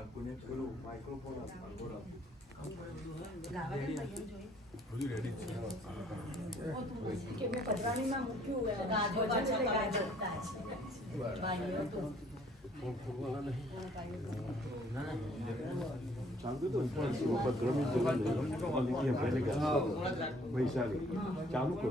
રાખું ને પેલું માઇક્રોફોન આગળ રાખું બધું રેડી ચાલુ કરો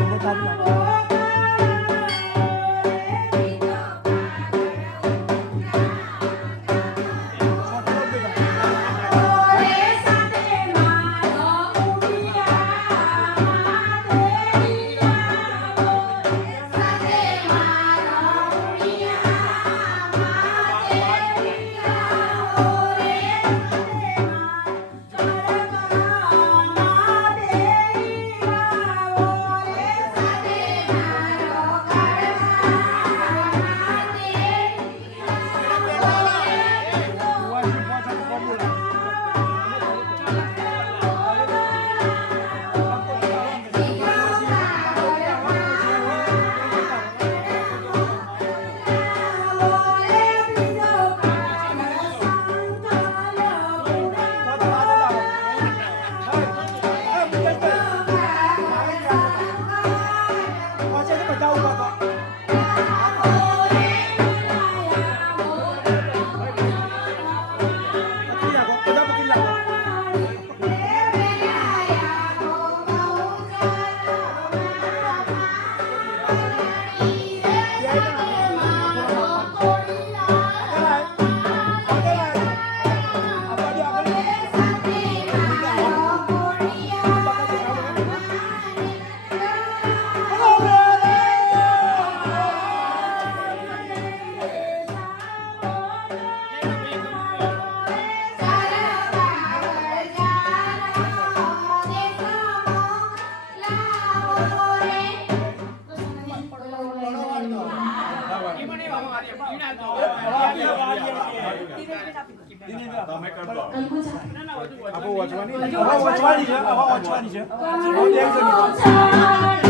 我们不打 çağıracağım. O çağıracağım. O?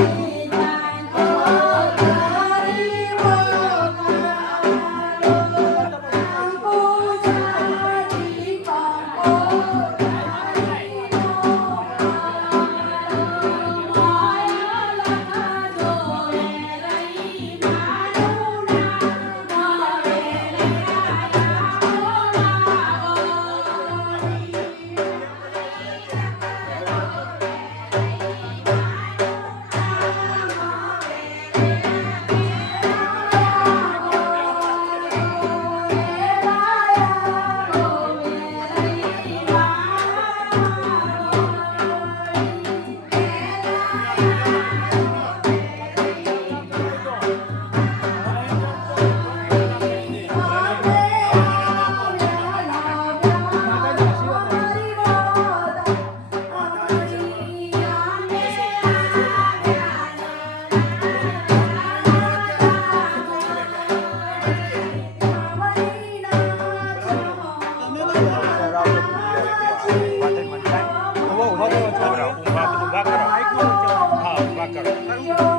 Acá.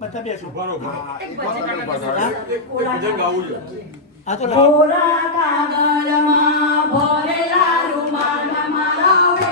બધા બેસો આ તો ભરેલા રૂમાલ મારા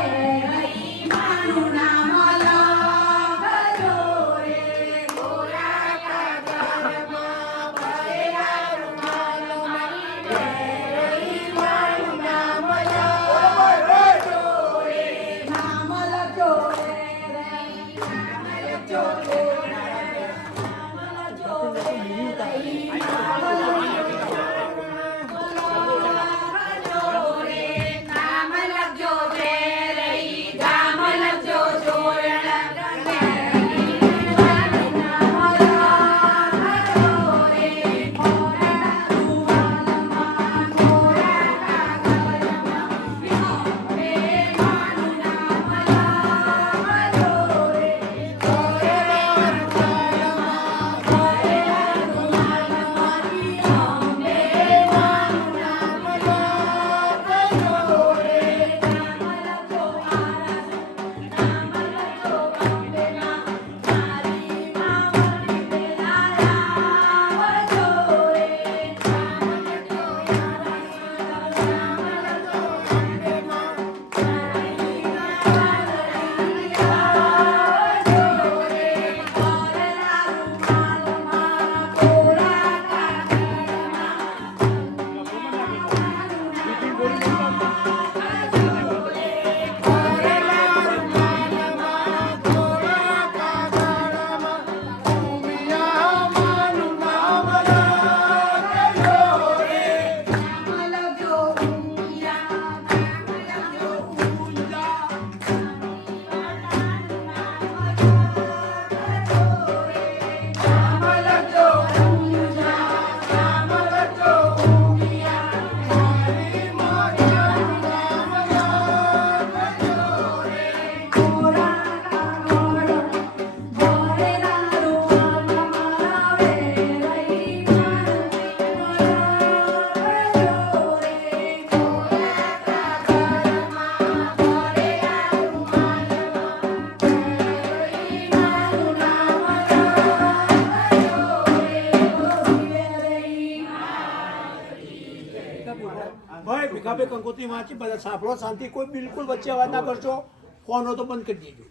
ભીખાભાઈ વાંચી બધા સાંભળો શાંતિ કોઈ બિલકુલ વચ્ચે અવાજ ના કરશો ફોનો તો બંધ કરી દેજો.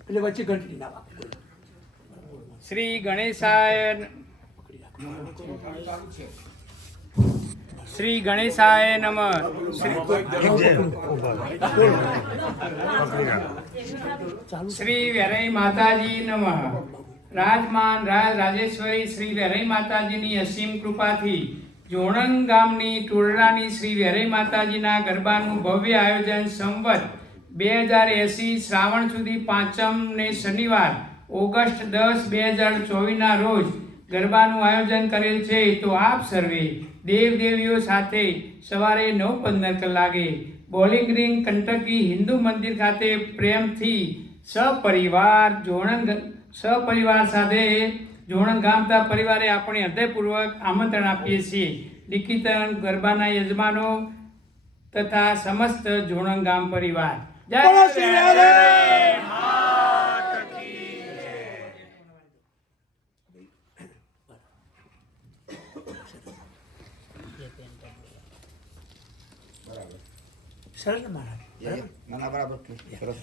એટલે વચ્ચે ઘંટડી ના વાગો. શ્રી ગણેશાય શ્રી ગણેશાય નમ. શ્રી વેરઈ માતાજી નમ. રાજમાન રાજ રાજેશ્વરી શ્રી વેરઈ માતાજીની અસીમ કૃપાથી જોણંગ ગામની ટોળરાની શ્રી વેરઈ માતાજીના ગરબાનું ભવ્ય આયોજન સંવત બે હજાર એંસી શ્રાવણ સુધી પાંચમ ને શનિવાર, ઓગસ્ટ દસ બે હજાર ચોવીસના રોજ ગરબાનું આયોજન કરેલ છે. તો આપ સર્વે દેવદેવીઓ સાથે સવારે નવ પંદર કલાકે બોલિંગ રિંગ કંટકી હિન્દુ મંદિર ખાતે પ્રેમથી સપરિવાર, જોણંગ સપરિવાર સાથે જોણંગ ગામતા પરિવારે આપણે હૃદયપૂર્વક આમંત્રણ આપીએ છીએ. લિખિતન ગરબાના યજમાનો તથા સમસ્ત જોણંગ ગામ પરિવાર. જય શ્રી સરસ મહારાજ. ના બરાબર સરસ.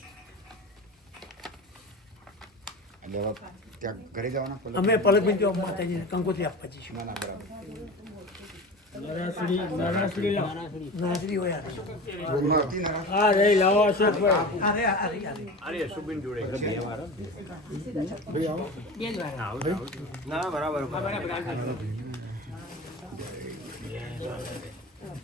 ત્યાં ઘરે જવાના? અમે ત્યાં માતાજીને કંકોત્રી આપવા જઈશું. ના ના બરાબર. ના બરાબર.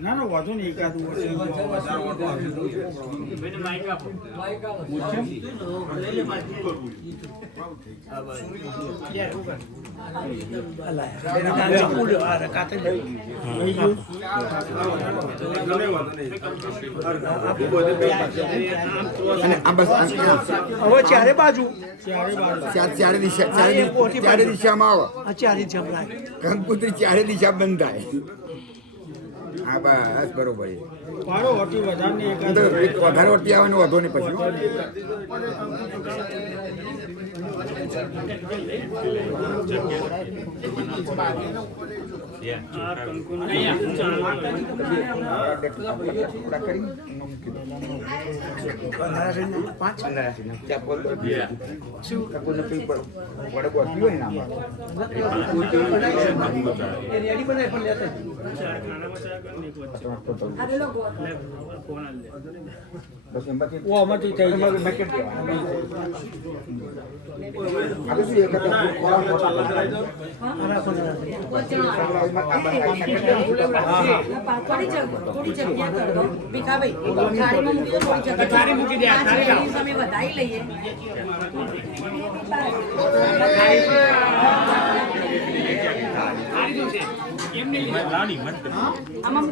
ના ના વાંધો નહીં એકાદ ચારે બાજુ. ચારે દિશા ચારે દિશામાં આવે. ચારે જમરાય કંકુત્રી ચારે દિશા બંધ થાય હા બસ બરોબર વધારે વટી આવવાનો વાંધો નહીં પછી થોડી જગ્યા કર ભીખાભાઈ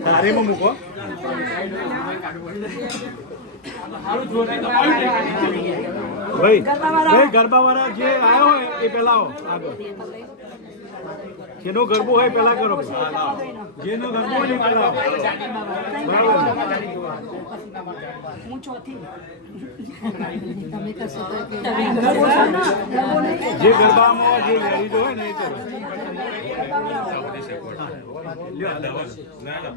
થાળીમાં મૂકી દો મૂકી ભાઈ ગરબા વાળા જે આવ્યો હોય એ પેલા આગળ. જેનો ગરબો હોય પેલા કરો જેનો ગરબો હોય પેલા બરાબર હું ચોથી. જે ગરબામાં જે લેડીઝ હોય ને એ કરો. ના લાવ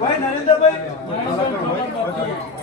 ભાઈ નરેન્દ્રભાઈ.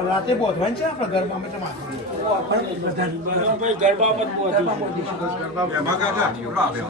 રાતે બોધવાનું છે આપણા ઘરમાં અમે તમારે આવ્યો